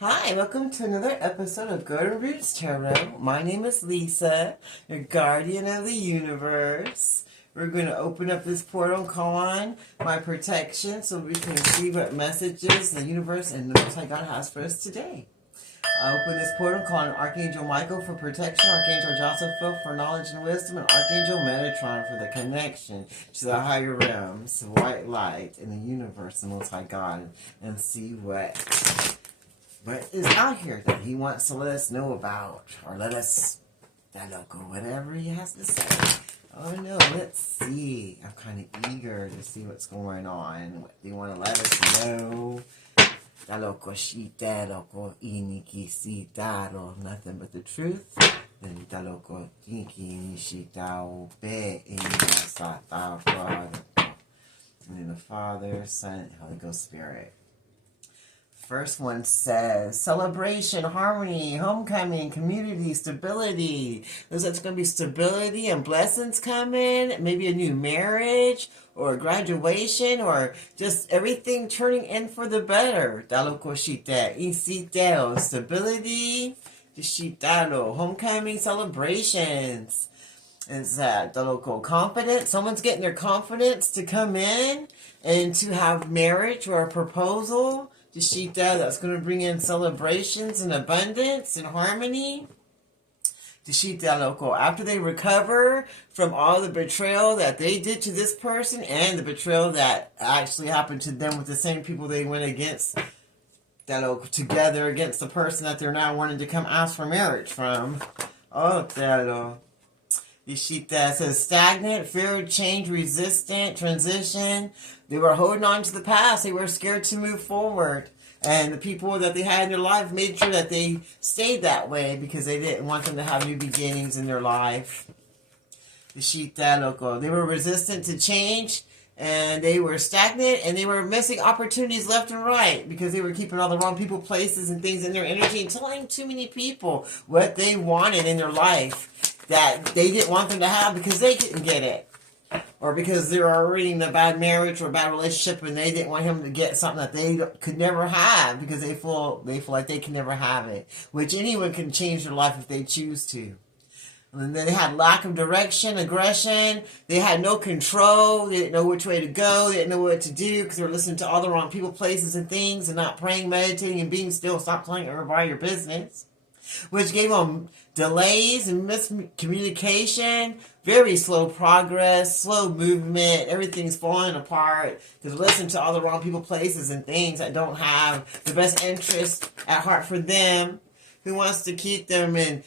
Hi, welcome to another episode of Golden Roots Tarot. My name is Lisa, your guardian of the universe. We're going to open up this portal and call on my protection so we can see what messages the universe and the Most High God has for us today. I open this portal and call on Archangel Michael for protection, Archangel Joseph for knowledge and wisdom, and Archangel Metatron for the connection to the higher realms, white light in the universe, the Most High God, and see what is out here that he wants to let us know about, or let us, whatever he has to say. Oh no, let's see. I'm kind of eager to see what's going on, what they want to let us know. Nothing but the truth. Then in the Father, Son, and Holy Ghost Spirit. First one says celebration, harmony, homecoming, community, stability. There's going to be stability and blessings coming. Maybe a new marriage or a graduation or just everything turning in for the better. Stability, homecoming, celebrations. Is that the local confidence? Someone's getting their confidence to come in and to have marriage or a proposal. That's going to bring in celebrations and abundance and harmony. After they recover from all the betrayal that they did to this person and the betrayal that actually happened to them with the same people they went against, together against the person that they're now wanting to come ask for marriage from. Yeshita says stagnant, fear of change, resistant, transition. They were holding on to the past. They were scared to move forward. And the people that they had in their life made sure that they stayed that way because they didn't want them to have new beginnings in their life. Yeshita, they were resistant to change. And they were stagnant. And they were missing opportunities left and right because they were keeping all the wrong people, places, and things in their energy and telling too many people what they wanted in their life that they didn't want them to have because they couldn't get it. Or because they were already in a bad marriage or a bad relationship and they didn't want him to get something that they could never have because they feel like they can never have it. Which anyone can change their life if they choose to. And then they had lack of direction, aggression. They had no control. They didn't know which way to go. They didn't know what to do because they were listening to all the wrong people, places, and things and not praying, meditating, and being still. Stop telling everybody your business. Which gave them delays and miscommunication, very slow progress, slow movement, everything's falling apart because listen to all the wrong people, places, and things that don't have the best interest at heart for them, who wants to keep them in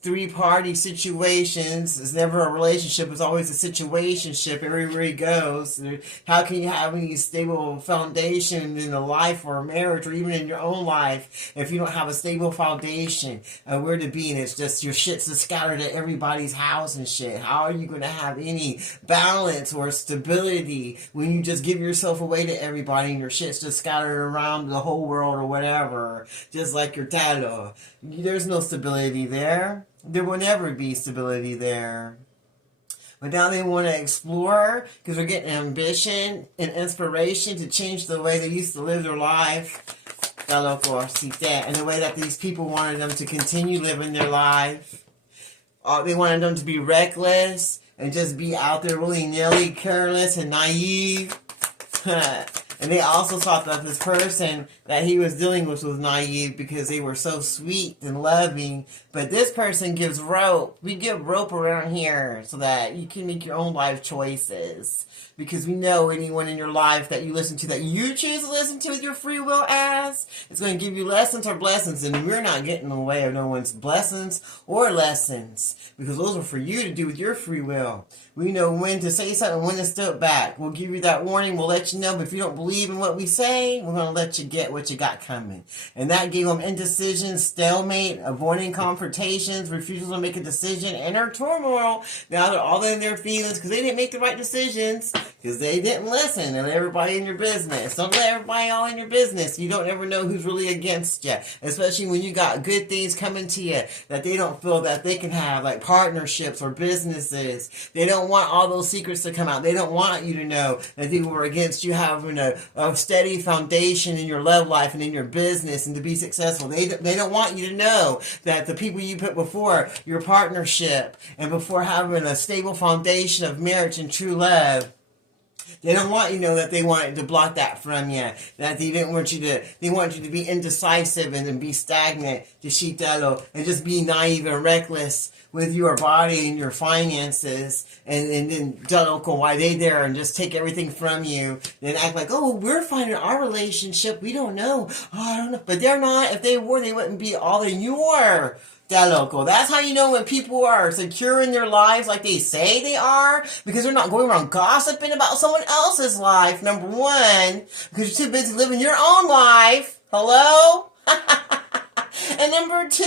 three-party situations. It's never a relationship. It's always a situationship everywhere he goes. How can you have any stable foundation in a life or a marriage or even in your own life if you don't have a stable foundation of where to be and it's just your shit's just scattered at everybody's house and shit? How are you going to have any balance or stability when you just give yourself away to everybody and your shit's just scattered around the whole world or whatever, just like your talo? There's no stability there. There will never be stability there. But now they want to explore because they're getting ambition and inspiration to change the way they used to live their life. And the way that these people wanted them to continue living their life. They wanted them to be reckless and just be out there willy-nilly, careless and naive. And they also thought that this person that he was dealing with was naive because they were so sweet and loving. But this person gives rope. We give rope around here so that you can make your own life choices. Because we know anyone in your life that you listen to, that you choose to listen to with your free will as, it's going to give you lessons or blessings. And we're not getting in the way of no one's blessings or lessons. Because those are for you to do with your free will. We know when to say something, when to step back. We'll give you that warning. We'll let you know. But if you don't believe in what we say, we're going to let you get what you got coming. And that gave them indecision, stalemate, avoiding confrontations, refusal to make a decision, inner turmoil. Now they're all in their feelings because they didn't make the right decisions. Because they didn't listen and let everybody in your business. Don't let everybody all in your business. You don't ever know who's really against you. Especially when you got good things coming to you that they don't feel that they can have, like partnerships or businesses. They don't want all those secrets to come out. They don't want you to know that people were against you having a a steady foundation in your love life and in your business and to be successful. They don't want you to know that the people you put before your partnership and before having a stable foundation of marriage and true love, they don't want you to know that they wanted to block that from you. That they didn't want you to. They want you to be indecisive and be stagnant, and just be naive and reckless with your body and your finances, and then why they there and just take everything from you, then act like, oh, we're fine in our relationship. We don't know. Oh, I don't know. But they're not. If they were, they wouldn't be all that you are. That's how you know when people are secure in their lives like they say they are, because they're not going around gossiping about someone else's life, number one, because you're too busy living your own life. Hello? And number two,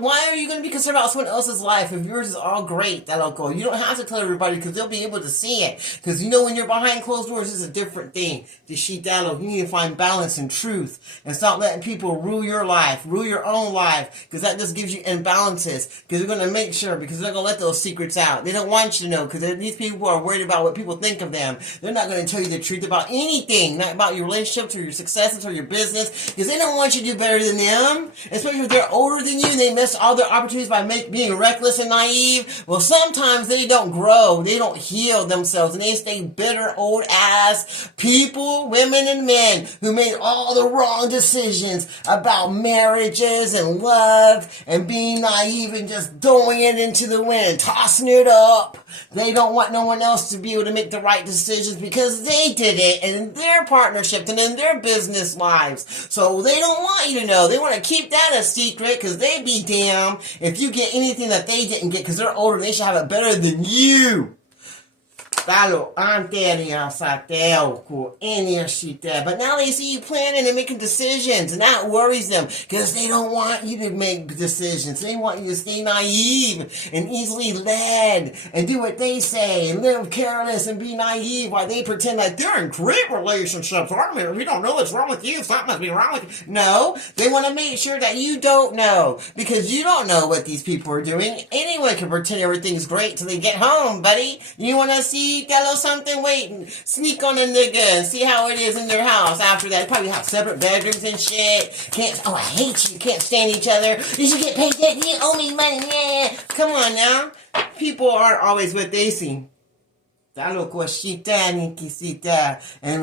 why are you going to be concerned about someone else's life if yours is all great? You don't have to tell everybody because they'll be able to see it. Because when you're behind closed doors, it's a different thing. You need to find balance and truth and stop letting people rule your life, rule your own life, because that just gives you imbalances. Because they're going to make sure, because they're going to let those secrets out. They don't want you to know, because these people are worried about what people think of them. They're not going to tell you the truth about anything, not about your relationships or your successes or your business, because they don't want you to do better than them, especially if they're older than you and they miss all their opportunities by being reckless and naive. Well, sometimes they don't grow, they don't heal themselves, and they stay bitter old ass people, women and men, who made all the wrong decisions about marriages and love and being naive and just throwing it into the wind, tossing it up. They don't want no one else to be able to make the right decisions because they did it in their partnerships and in their business lives. So they don't want you to know. They want to keep that a secret, because they be damned if you get anything that they didn't get, because they're older. They should have it better than you. But now they see you planning and making decisions, and that worries them, because they don't want you to make decisions. They want you to stay naive and easily led and do what they say and live careless and be naive while they pretend like they're in great relationships. We don't know what's wrong with you. Something must be wrong with you. No, they want to make sure that you don't know, because you don't know what these people are doing. Anyone can pretend everything's great till they get home, buddy. You want to see something, wait and sneak on a nigga and see how it is in their house after that. They probably have separate bedrooms and shit. I hate you. Can't stand each other. You should get paid that. You owe me money. Yeah. Come on now. People aren't always what they seem. And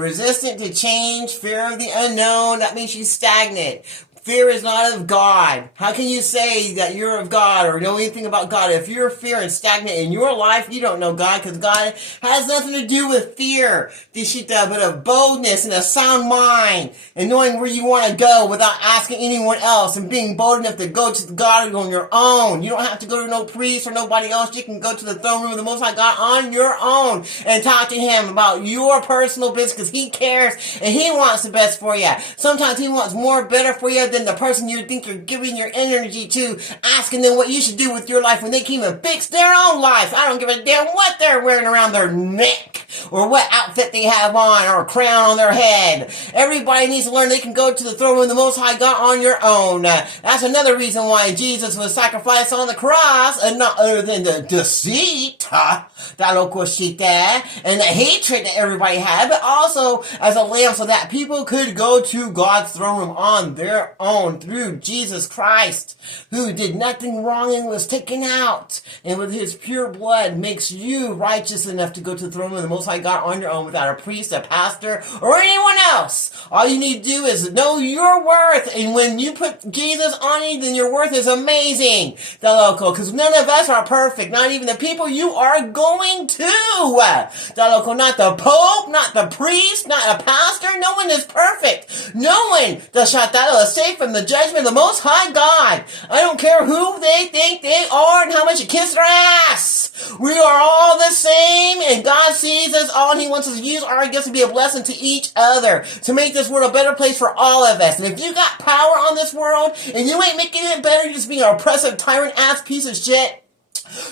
resistant to change, fear of the unknown, that means she's stagnant. Fear is not of God. How can you say that you're of God or know anything about God? If you're fear and stagnant in your life, you don't know God, because God has nothing to do with fear, but of boldness and a sound mind and knowing where you want to go without asking anyone else and being bold enough to go to God on your own. You don't have to go to no priest or nobody else. You can go to the throne room of the Most High God on your own and talk to Him about your personal business, because He cares and He wants the best for you. Sometimes He wants more better for you than the person you think you're giving your energy to, asking them what you should do with your life when they can even fix their own life. I don't give a damn what they're wearing around their neck or what outfit they have on or a crown on their head. Everybody needs to learn they can go to the throne room of the Most High God on your own. That's another reason why Jesus was sacrificed on the cross, and not other than the deceit, and the hatred that everybody had, but also as a lamb so that people could go to God's throne room on their own through Jesus Christ, who did nothing wrong and was taken out, and with His pure blood makes you righteous enough to go to the throne of the Most High God on your own without a priest, a pastor, or anyone else. All you need to do is know your worth, and when you put Jesus on you, then your worth is amazing, because none of us are perfect, not even the people you are going to. Not the Pope, not the priest, not a pastor. No one is perfect. No one is safe from the judgment of the Most High God. I don't care who they think they are and how much you kiss their ass. We are all the same, and God sees us all, and He wants us to use our gifts to be a blessing to each other, to make this world a better place for all of us. And if you got power on this world and you ain't making it better, you're just being an oppressive tyrant ass piece of shit,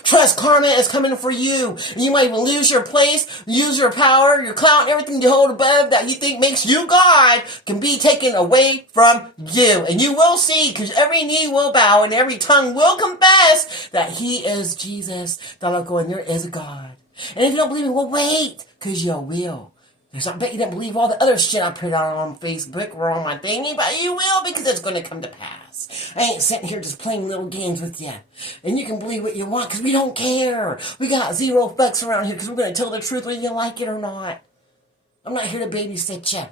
trust karma is coming for you. And you might even lose your place, use your power, your clout, and everything you hold above that you think makes you God can be taken away from you. And you will see, because every knee will bow and every tongue will confess that He is Jesus, and there is a God. And if you don't believe me, well, wait, because you will. Because I bet you didn't believe all the other shit I put out on Facebook or on my thingy, but you will, because it's going to come to pass. I ain't sitting here just playing little games with you. And you can believe what you want, because we don't care. We got zero fucks around here, because we're going to tell the truth whether you like it or not. I'm not here to babysit you.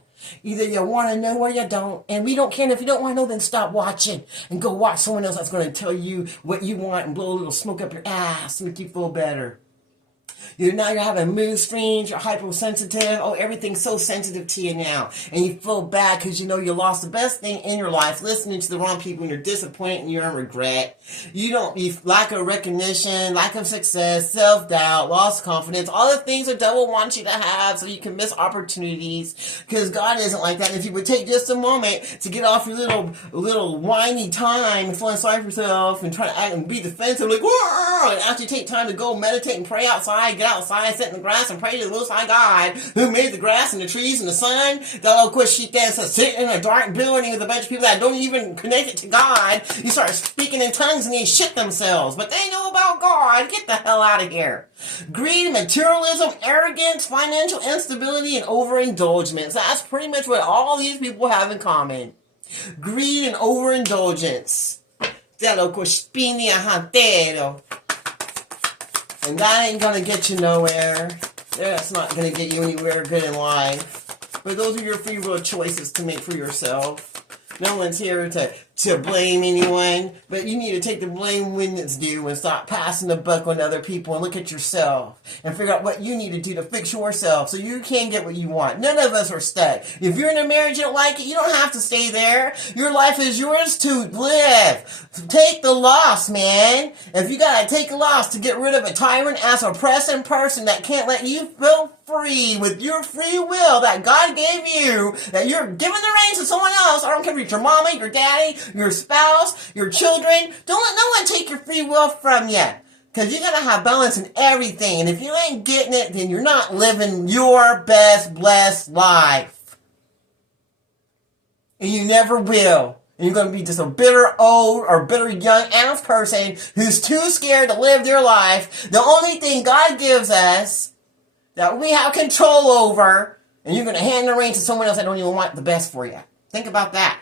Either you want to know or you don't. And we don't care. And if you don't want to know, then stop watching. And go watch someone else that's going to tell you what you want and blow a little smoke up your ass to make you feel better. You're having mood swings, you're hypersensitive. Oh, everything's so sensitive to you now. And you feel bad because you know you lost the best thing in your life, listening to the wrong people, and you're disappointed and you're in regret. You lack of recognition, lack of success, self-doubt, lost confidence, all the things the devil wants you to have so you can miss opportunities, because God isn't like that. And if you would take just a moment to get off your little whiny time and feeling sorry for yourself and try to act and be defensive, like, whoa, and actually take time to go meditate and pray outside, get outside, sit in the grass and pray to the Most High God who made the grass and the trees and the sun. That of course she can sit in a dark building with a bunch of people that don't even connect it to God. You start speaking in tongues and they shit themselves, but they know about God. Get the hell out of here. Greed, materialism, arrogance, financial instability, and overindulgence. That's pretty much what all these people have in common. Greed and overindulgence. Te loco spini ajantero. And that ain't gonna get you nowhere. That's not gonna get you anywhere good in life. But those are your free will choices to make for yourself. No one's here to blame anyone, but you need to take the blame when it's due and stop passing the buck on other people and look at yourself and figure out what you need to do to fix yourself so you can get what you want. None of us are stuck. If you're in a marriage you don't like it, you don't have to stay there. Your life is yours to live. Take the loss, man. If you gotta take a loss to get rid of a tyrant ass oppressing person that can't let you feel free with your free will that God gave you, that you're giving the reins to someone else. I don't care if it's your mama, your daddy, your spouse, your children. Don't let no one take your free will from you. Because you gotta have balance in everything. And if you ain't getting it, then you're not living your best blessed life. And you never will. And you're going to be just a bitter old or bitter young ass person who's too scared to live their life. The only thing God gives us that we have control over, and you're going to hand the reins to someone else that don't even want the best for you. Think about that.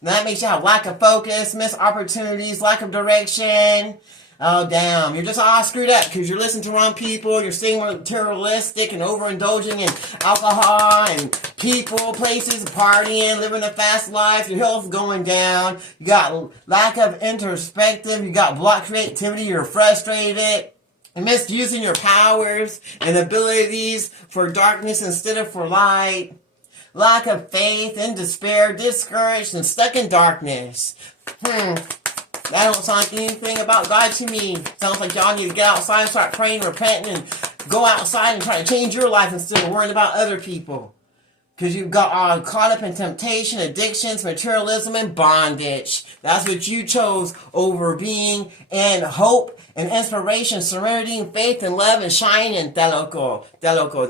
And that makes you have lack of focus, missed opportunities, lack of direction. Oh, damn. You're just all screwed up because you're listening to wrong people. You're staying materialistic and overindulging in alcohol and people, places, partying, living a fast life. Your health's going down. You got lack of introspective. You got blocked creativity. You're frustrated. You're misusing your powers and abilities for darkness instead of for light. Lack of faith and despair, discouraged and stuck in darkness. That don't sound like anything about God to me. Sounds like y'all need to get outside and start praying, repenting, and go outside and try to change your life instead of worrying about other people. Because you got caught up in temptation, addictions, materialism, and bondage. That's what you chose over being and hope and inspiration, serenity, and faith, and love, and shine, and te loco.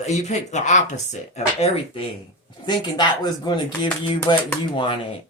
You picked the opposite of everything, thinking that was going to give you what you wanted.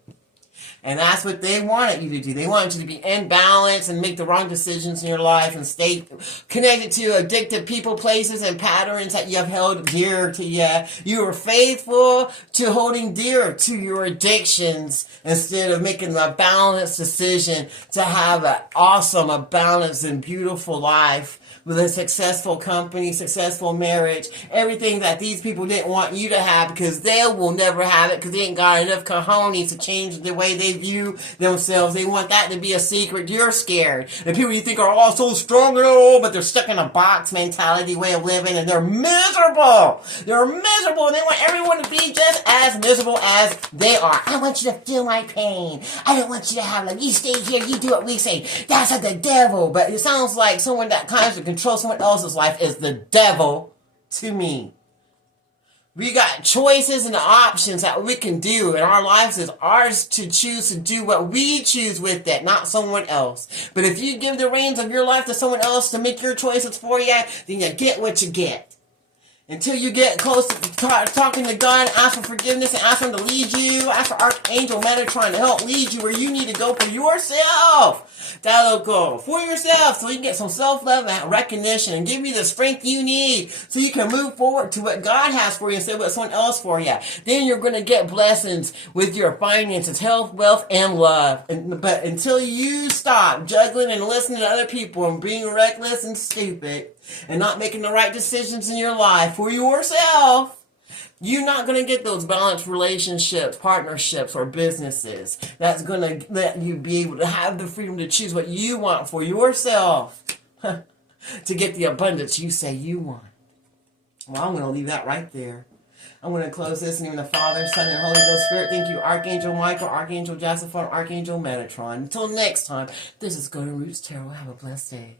And that's what they wanted you to do. They wanted you to be in balance and make the wrong decisions in your life and stay connected to addictive people, places, and patterns that you have held dear to you. You were faithful to holding dear to your addictions instead of making a balanced decision to have a balanced, and beautiful life with a successful company, successful marriage, everything that these people didn't want you to have because they will never have it because they ain't got enough cojones to change the way they view themselves. They want that to be a secret. You're scared. The people you think are all so strong and all, but they're stuck in a box mentality way of living and they're miserable. They're miserable and they want everyone to be just as miserable as they are. I want you to feel my pain. I don't want you to have you stay here, you do what we say. That's like the devil. But it sounds like someone that kind of control someone else's life is the devil to me. We got choices and options that we can do, and our lives is ours to choose to do what we choose with it, not someone else. But if you give the reins of your life to someone else to make your choices for you, then you get what you get. Until you get close to talking to God, ask for forgiveness and ask Him to lead you. Ask for Archangel Metatron to help lead you where you need to go for yourself. That'll go for yourself so you can get some self-love and recognition and give you the strength you need so you can move forward to what God has for you instead of what someone else for you. Then you're going to get blessings with your finances, health, wealth, and love. But until you stop juggling and listening to other people and being reckless and stupid, and not making the right decisions in your life for yourself, you're not going to get those balanced relationships, partnerships, or businesses that's going to let you be able to have the freedom to choose what you want for yourself to get the abundance you say you want. Well, I'm going to leave that right there. I'm going to close this in the name of the Father, Son, and Holy Ghost Spirit. Thank you, Archangel Michael, Archangel Joseph, Archangel Metatron. Until next time, this is Golden Roots Tarot. Have a blessed day.